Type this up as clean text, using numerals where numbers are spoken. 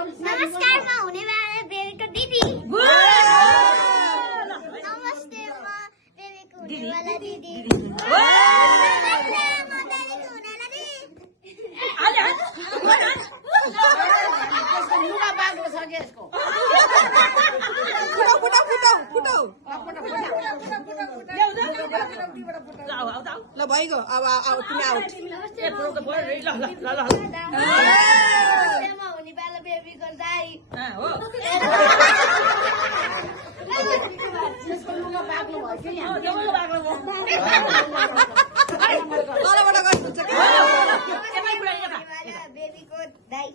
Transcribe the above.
नमस्कारमा हुने वाला बेबीको दिदी नमस्ते म बेबीको हुने वाला दिदी ल भइगयो अब तिमी आउट हुने वाला बेबीको दाइ तलबाट गर्नुहुन्छ बेबीको दाइ